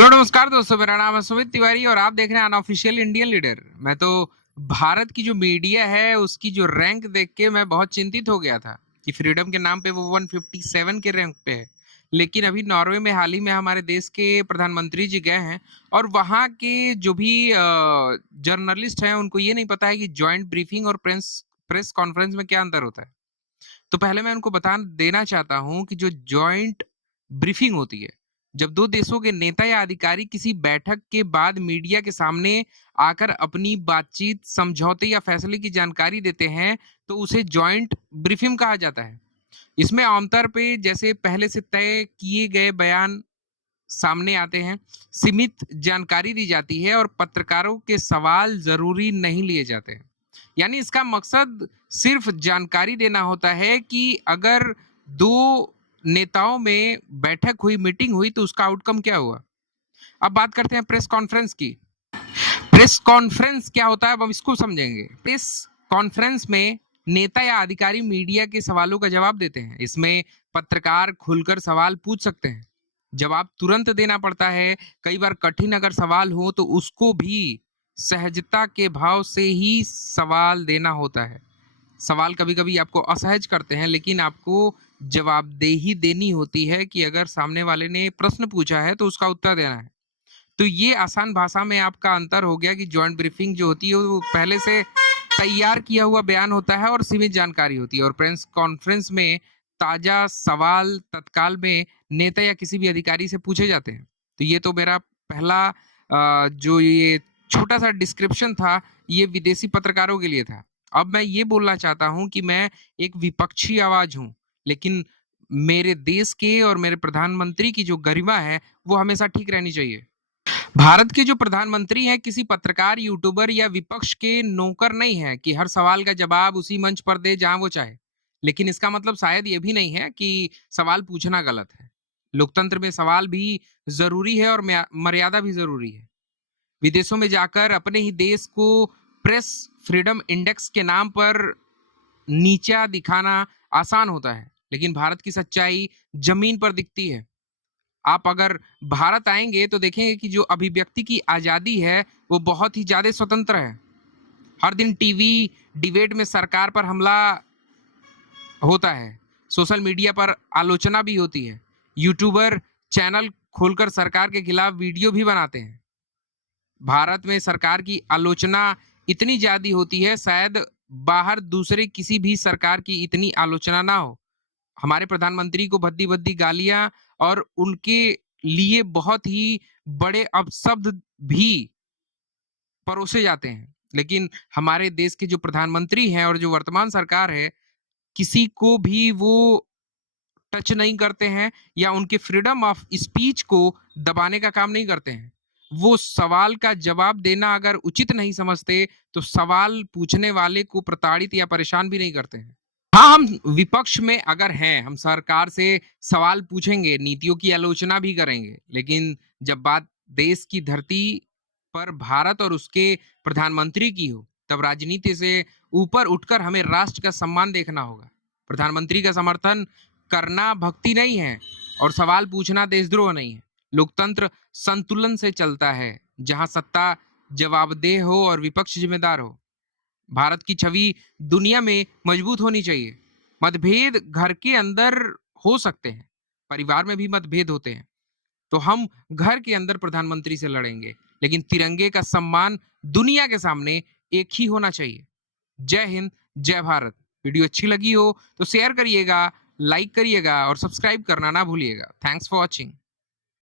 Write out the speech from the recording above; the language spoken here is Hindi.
हेलो नमस्कार दोस्तों, मेरा नाम है सुमित तिवारी और आप देख रहे हैं अनऑफिशियल इंडियन लीडर। मैं तो भारत की जो मीडिया है उसकी जो रैंक देख के मैं बहुत चिंतित हो गया था कि फ्रीडम के नाम पे वो 157 के रैंक पे है। लेकिन अभी नॉर्वे में हाल ही में हमारे देश के प्रधानमंत्री जी गए हैं और वहाँ के जो भी जर्नलिस्ट हैं उनको ये नहीं पता है कि ज्वाइंट ब्रीफिंग और प्रेस प्रेस कॉन्फ्रेंस में क्या अंतर होता है। तो पहले मैं उनको बता देना चाहता हूँ कि जो जॉइंट ब्रीफिंग होती है, जब दो देशों के नेता या अधिकारी किसी बैठक के बाद मीडिया के सामने आकर अपनी बातचीत, समझौते या फैसले की जानकारी देते हैं, तो उसे जॉइंट ब्रीफिंग कहा जाता है। इसमें आमतौर पे जैसे पहले से तय किए गए बयान सामने आते हैं, सीमित जानकारी दी जाती है और पत्रकारों के सवाल जरूरी नहीं लिए जाते हैं। यानी इसका मकसद सिर्फ जानकारी देना होता है कि अगर दो नेताओं में बैठक हुई, मीटिंग हुई, तो उसका आउटकम क्या हुआ। अब बात करते हैं प्रेस कॉन्फ्रेंस की। प्रेस कॉन्फ्रेंस क्या होता है, अब हम इसको समझेंगे। प्रेस कॉन्फ्रेंस में नेता या अधिकारी मीडिया के सवालों का जवाब देते हैं। इसमें पत्रकार खुलकर सवाल पूछ सकते हैं, जवाब तुरंत देना पड़ता है। कई बार कठिन अगर सवाल हो तो उसको भी सहजता के भाव से ही सवाल देना होता है। सवाल कभी कभी आपको असहज करते हैं, लेकिन आपको जवाबदेही देनी होती है कि अगर सामने वाले ने प्रश्न पूछा है तो उसका उत्तर देना है। तो ये आसान भाषा में आपका अंतर हो गया कि जॉइंट ब्रीफिंग जो होती है वो पहले से तैयार किया हुआ बयान होता है और सीमित जानकारी होती है, और प्रेस कॉन्फ्रेंस में ताजा सवाल तत्काल में नेता या किसी भी अधिकारी से पूछे जाते हैं। तो ये तो मेरा पहला जो ये छोटा सा डिस्क्रिप्शन था, ये विदेशी पत्रकारों के लिए था। अब मैं ये बोलना चाहता हूं कि मैं एक विपक्षी आवाज हूं, लेकिन मेरे देश के और मेरे प्रधानमंत्री की जो गरिमा है वो हमेशा ठीक रहनी चाहिए। भारत के जो प्रधानमंत्री हैं किसी पत्रकार, यूट्यूबर या विपक्ष के नौकर नहीं है कि हर सवाल का जवाब उसी मंच पर दे जहां वो चाहे। लेकिन इसका मतलब शायद ये भी नहीं है कि सवाल पूछना गलत है। लोकतंत्र में सवाल भी जरूरी है और मर्यादा भी जरूरी है। विदेशों में जाकर अपने ही देश को प्रेस फ्रीडम इंडेक्स के नाम पर नीचा दिखाना आसान होता है, लेकिन भारत की सच्चाई जमीन पर दिखती है। आप अगर भारत आएंगे तो देखेंगे कि जो अभिव्यक्ति की आजादी है वो बहुत ही ज्यादा स्वतंत्र है। हर दिन टीवी डिबेट में सरकार पर हमला होता है, सोशल मीडिया पर आलोचना भी होती है, यूट्यूबर चैनल खोलकर सरकार के खिलाफ वीडियो भी बनाते हैं। भारत में सरकार की आलोचना इतनी ज्यादा होती है, शायद बाहर दूसरे किसी भी सरकार की इतनी आलोचना ना हो। हमारे प्रधानमंत्री को भद्दी भद्दी गालियां और उनके लिए बहुत ही बड़े अपशब्द भी परोसे जाते हैं, लेकिन हमारे देश के जो प्रधानमंत्री हैं और जो वर्तमान सरकार है, किसी को भी वो टच नहीं करते हैं या उनके फ्रीडम ऑफ स्पीच को दबाने का काम नहीं करते हैं। वो सवाल का जवाब देना अगर उचित नहीं समझते तो सवाल पूछने वाले को प्रताड़ित या परेशान भी नहीं करते हैं। हाँ, हम विपक्ष में अगर हैं, हम सरकार से सवाल पूछेंगे, नीतियों की आलोचना भी करेंगे, लेकिन जब बात देश की धरती पर भारत और उसके प्रधानमंत्री की हो, तब राजनीति से ऊपर उठकर हमें राष्ट्र का सम्मान देखना होगा। प्रधानमंत्री का समर्थन करना भक्ति नहीं है और सवाल पूछना देशद्रोह नहीं है। लोकतंत्र संतुलन से चलता है, जहां सत्ता जवाबदेह हो और विपक्ष जिम्मेदार हो। भारत की छवि दुनिया में मजबूत होनी चाहिए। मतभेद घर के अंदर हो सकते हैं, परिवार में भी मतभेद होते हैं, तो हम घर के अंदर प्रधानमंत्री से लड़ेंगे, लेकिन तिरंगे का सम्मान दुनिया के सामने एक ही होना चाहिए। जय हिंद, जय भारत। वीडियो अच्छी लगी हो तो शेयर करिएगा, लाइक करिएगा और सब्सक्राइब करना ना भूलिएगा। Thanks for watching.